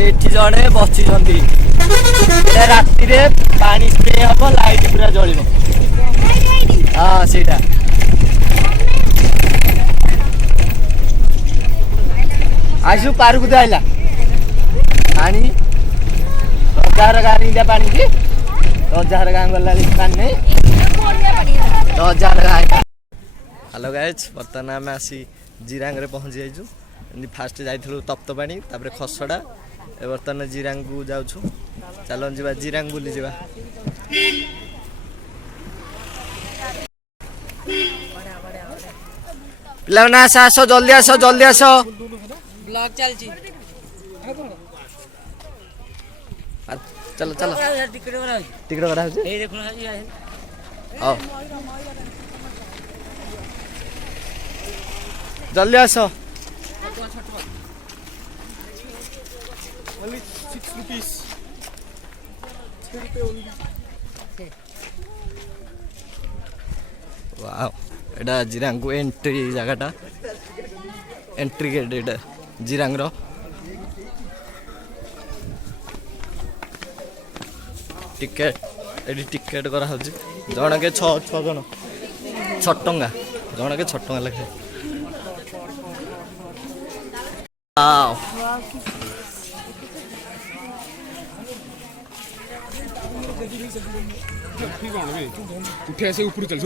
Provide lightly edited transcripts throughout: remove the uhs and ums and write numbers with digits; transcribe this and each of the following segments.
जड़े बची राति पानी स्प्रे हम लाइट पूरा जल हाँ से आसु पार्क तो आइला पानी रजार गाँव इंडिया पानी की रजार गाँव गला पानी नहीं रजार गाँव। हेलो गाइज बर्तमान आम आसी जिरांग रे पहुँची जाइछु फास्ट जाइथिलु तप्तपाणी तापरे खसड़ा बर्तमान जिरांग को जाउछु चलो जीवा जिरांग बुली जीवा। पिला ना आस जल्दी आस ब्लॉग चलची चलो चलो टिकट करा हो ए देखो ना जी आओ जल्दी आस only 6 rupees. वाओ एटा जिरांग को एंट्री जगहटा एंट्री गेट एटा जिरांग रो टिकेट एडी टिकेट करा होजी जण के 6 जण 6 टंगा जण के 6 टंगा लेखे। वाओ उठे ऐसे ऊपर चल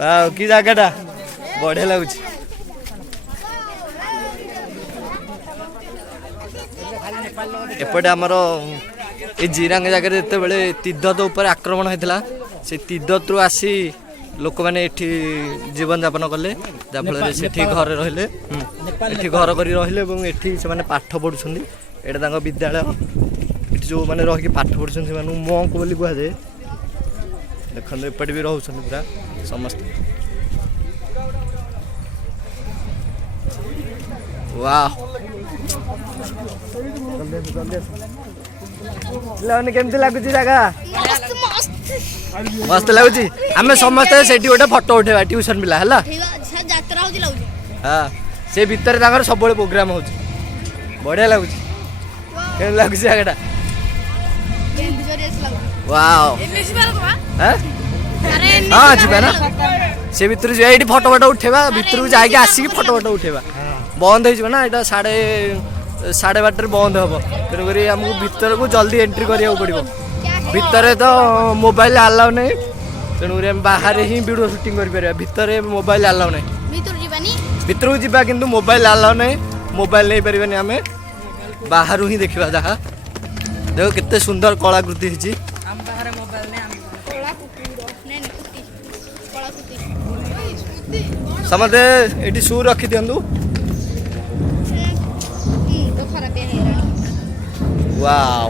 वाओ की जगहटा बढ़िया लागुची एपटे आमर ए जिरांग जगह जिते बड़े तिब्बत उपर आक्रमण होता से तिब्बत रु आसी लोक मैंने एठी जीवन यापन कले जहाँफल से घर रहिले एठी घर कर रहिले एठी से माने पाठ पढ़ुछन्ती एटा तांको विद्यालय जो मैंने रही पाठ पढ़ुछन्ती से माने मंक बोली कह जाए देखते एपटे भी रोचन पूरा समस्त। वाह केमती लगुच जगह मस्त लगुच आम समस्ते से गोटे फटो उठेवा ट्यूशन पिला है हाँ से भितर सब प्रोग्राम हो बढ़िया लगुच केमती लगुच जगह वाओ हाँ जी ना से भितर ये फटो फटो उठेवा भितर जाके आसिक फटो फटो उठेवा बंद हो ना यहाँ 12:30 बंद हम तेणुक आमको भितर को जल्दी एंट्री करा पड़ो भितर तो मोबाइल आलाउ नहीं तेणुक बाहर ही वीडियो शूटिंग कर भितर मोबाइल आलाउ नहीं भितर को जावा कि मोबाइल आलाउ नहीं मोबाइल नहीं पारे आम बाहर ही देखा जहाँ देखो केते सुंदर कलाकृति होती समझे ये शू रखी दिंतु वाओ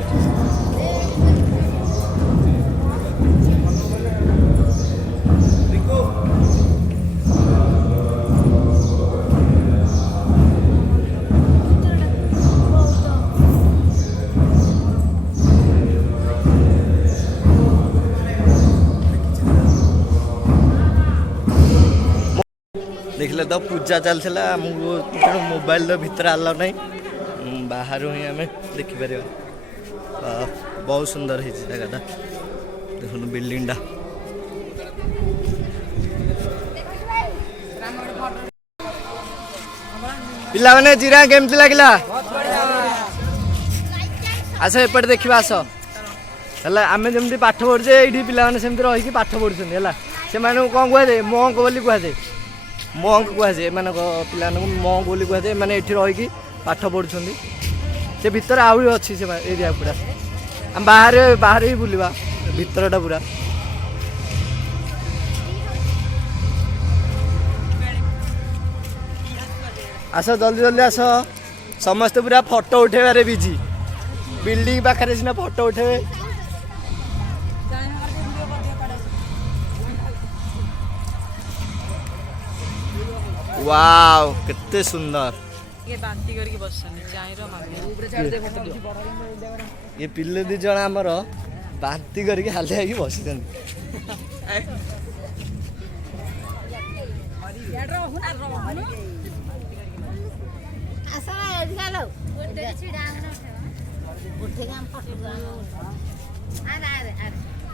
देखले तो पूजा चलता आमको मोबाइल भीतर आलाउ नहीं बाहर ही आम देखिपर बहुत सुंदर है जगह देखो बिल्डिंग टा पिला मैंने जिरा केमती लगिला आस एपटे देखा आस है आम जमी पाठ पढ़ुचे ये पिला सेमती रही पाठ पढ़ुं है से कौन कहुए मंक बोली कहुए मंक कहुए मान पिला मंक बोली कहुए मैंने ये रही पाठ पढ़ुं से भीतर आहरी अच्छी से एरिया पूरा हम बाहर ही बुलवा भीतरटा पूरा आस जल्दी जल्दी आस समस्ते पूरा फोटो उठेबारे बिजी बिल्डिंग पाखे सीना फोटो उठेबे वाव केते सुंदर ये बांती करके बसछन जाइरो मागे ये पिल्ले दी जण हमर बांती करके हाले आके बसिछन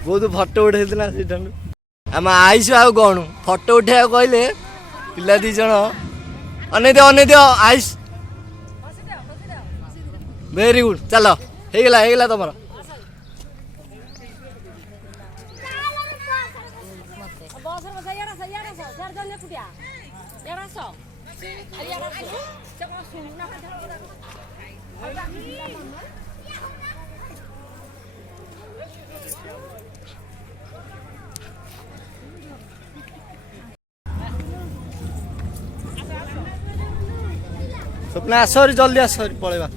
ବହୁତ ଫଟୋ ଉଠେଇଥିଲା ସେଇଠାରୁ ଆମେ ଆଇଛୁ ଆଉ କ'ଣ ଫଟୋ ଉଠେଇବାକୁ କହିଲେ ପିଲା 2 ଜଣ ଅନେଇ ଆଇସ୍ ଭେରି ଗୁଡ୍ ଚାଲ ହେଇଗଲା ତମର ସ୍ୱପ୍ନା ଆସ ଜଲ୍ଦି ଆସ ପଳେଇବା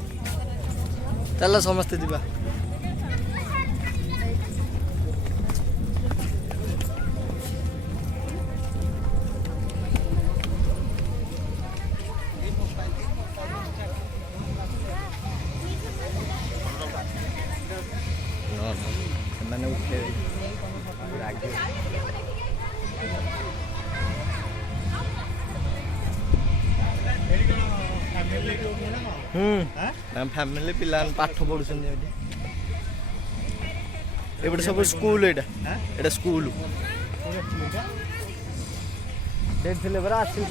ଚାଲ ସମସ୍ତେ ଯିବା ସେମାନେ ଉଠେଇବେ ଫ୍ୟାମିଲି ପିଲାମାନେ ପାଠ ପଢୁଛନ୍ତି ଏଠି ଏପଟେ ସବୁ ସ୍କୁଲ ଏଇଟା ସ୍କୁଲ ଥିଲେ ପରା ଆସିଲି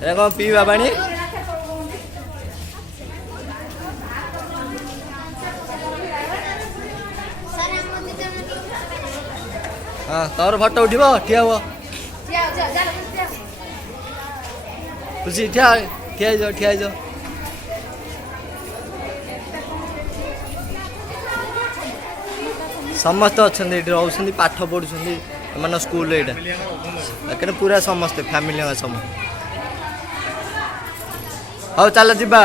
ଏ କ'ଣ ପିଇବା ପାଣି ହଁ ତମର ଫଟୋ ଉଠିବ ଠିଆ ହୁଅ ଖୁସି ଠିଆ ହେଇଯାଅ ସମସ୍ତେ ଅଛନ୍ତି ଏଠି ରହୁଛନ୍ତି ପାଠ ପଢୁଛନ୍ତି ଏମାନ ସ୍କୁଲ ଏଇଟା ଏখানে ପୁରା ସମସ୍ତେ ଫ୍ୟାମିଲି ସମସ୍ତେ ହଉ ଚାଲ ଯିବା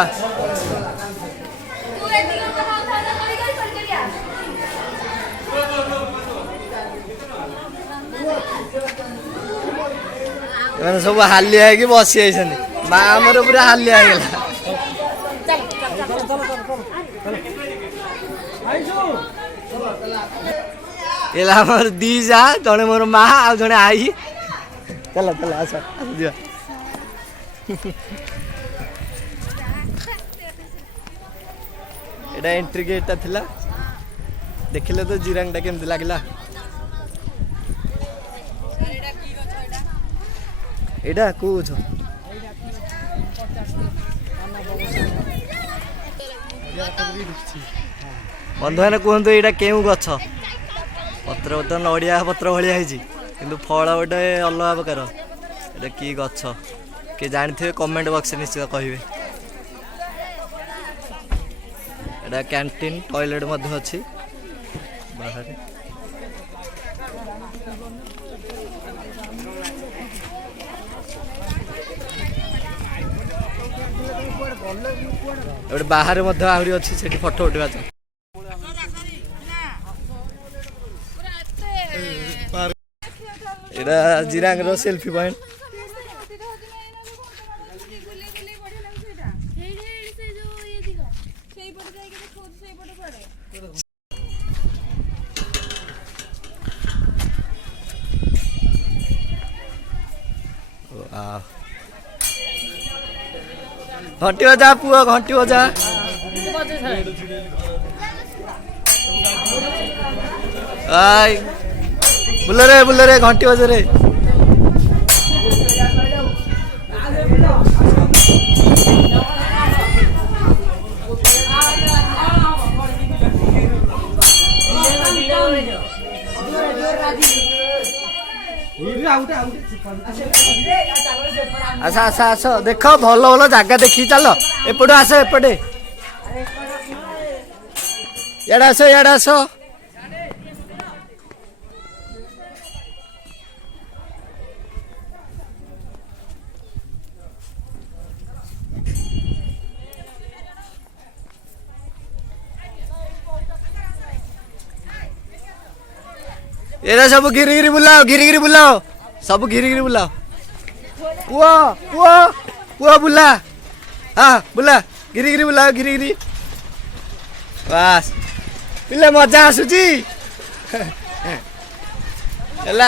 ଏମାନେ ସବୁ ହାଲିଆ ହେଇକି ବସି ଯାଇଛନ୍ତି ମା ଆମର ପୁରା ହାଲିଆ ହେଇଗଲା ଏଲା ଆମର 2 ଯା ଜଣେ ମୋର ମା ଆଉ ଜଣେ ଆଈ ଚାଲ ଆସ ଯିବା ଏଇଟା ଏଣ୍ଟ୍ରି ଗେଟ୍ଟା ଥିଲା ଦେଖିଲେ ତ ଜିରାଙ୍ଗଟା କେମିତି ଲାଗିଲା ଏଇଟା କୋଉ ଗଛ ବନ୍ଧୁମାନେ କୁହନ୍ତୁ ଏଇଟା କେଉଁ ଗଛ ପତ୍ର ନଡ଼ିଆ ପତ୍ର ଭଳିଆ ହେଇଛି କିନ୍ତୁ ଫଳ ଗୋଟେ ଅଲଗା ପ୍ରକାର ଏଇଟା କି ଗଛ କିଏ ଜାଣିଥିବେ କମେଣ୍ଟ ବକ୍ସରେ ନିଶ୍ଚିତ କହିବେ ଏଇଟା କ୍ୟାଣ୍ଟିନ୍ ଟଏଲେଟ୍ ମଧ୍ୟ ଅଛି ବାହାରେ ଗୋଟେ ବାହାରେ ମଧ୍ୟ ଆହୁରି ଅଛି ସେଠି ଫଟୋ ଉଠେଇବା ତ ଏଇଟା ଜିରାଙ୍ଗର ସେଲ୍ଫି ପଏଣ୍ଟ ଘଣ୍ଟି ବଜା ପୁଅ ଘଣ୍ଟି ବଜା ବୁଲରେ ଘଣ୍ଟି ବଜରେ ଆସ ଦେଖ ଭଲ ଭଲ ଜାଗା ଦେଖି ଚାଲ ଏପଟେ ଆସ ଏପଟେ ଇଆଡେ ଆସ एरा सब गिरी गिरी बुलाओ सब गिरी बुलाओ पुआ बुला हाँ बुला गिरी बुलाओ गिरी बास पिले मजा आसुची ହେଲା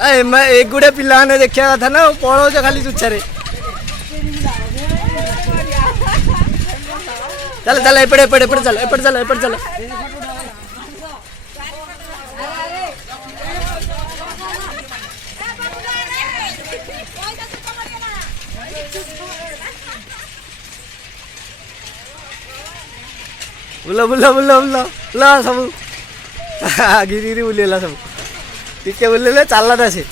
एक गुड़े पिला ने देखा कथा ना पड़ोच खाली चुच्छारे चल चल एपटे चल बुला सब गिरी बुलेला सब टिके बुलेले चलला था से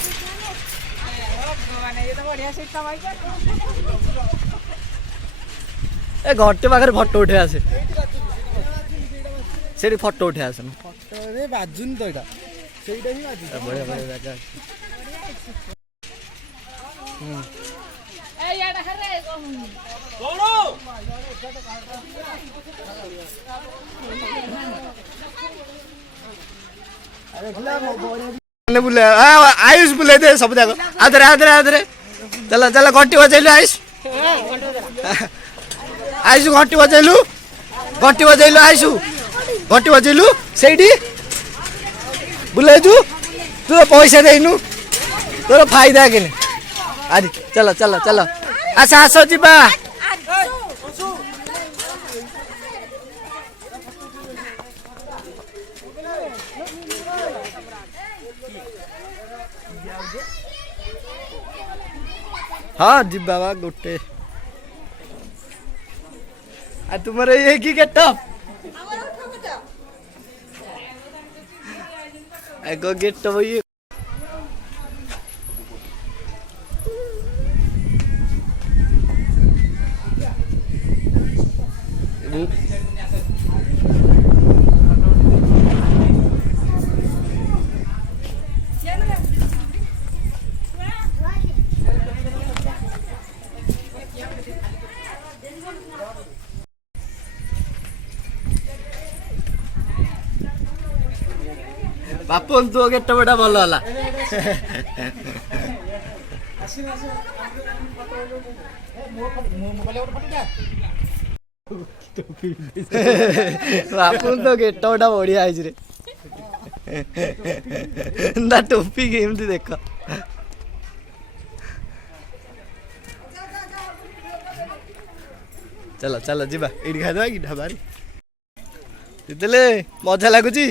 ए घरटे पाखे फटो उठे आसे से फटो उठे आसन बाजुन तो एटा सेटा ही बाजुन बढ़िया बढ़िया जागा ए याडा हरे बुले आयुष बुले दे सब जाक आदरे चल चल घंटी बजैलु आयुष आयुष घंटी बजैलु आयुष घंटी बजैलु सेठी बुलेजु तू पैसा देनु तोर फायदा के आज चल चल चल आस आस जीवा हाँ जी बाबा गोटे आ तुम्हारे ये की गेटअप एगो गेटअप ये बापू तो गेट बड़ा भल होला बापू तो गेट बड़ा बढ़िया है रे ना टोपी केमती देख चलो चलो जीवा एडी खाइदवा कि ढाबारी मजा लगुची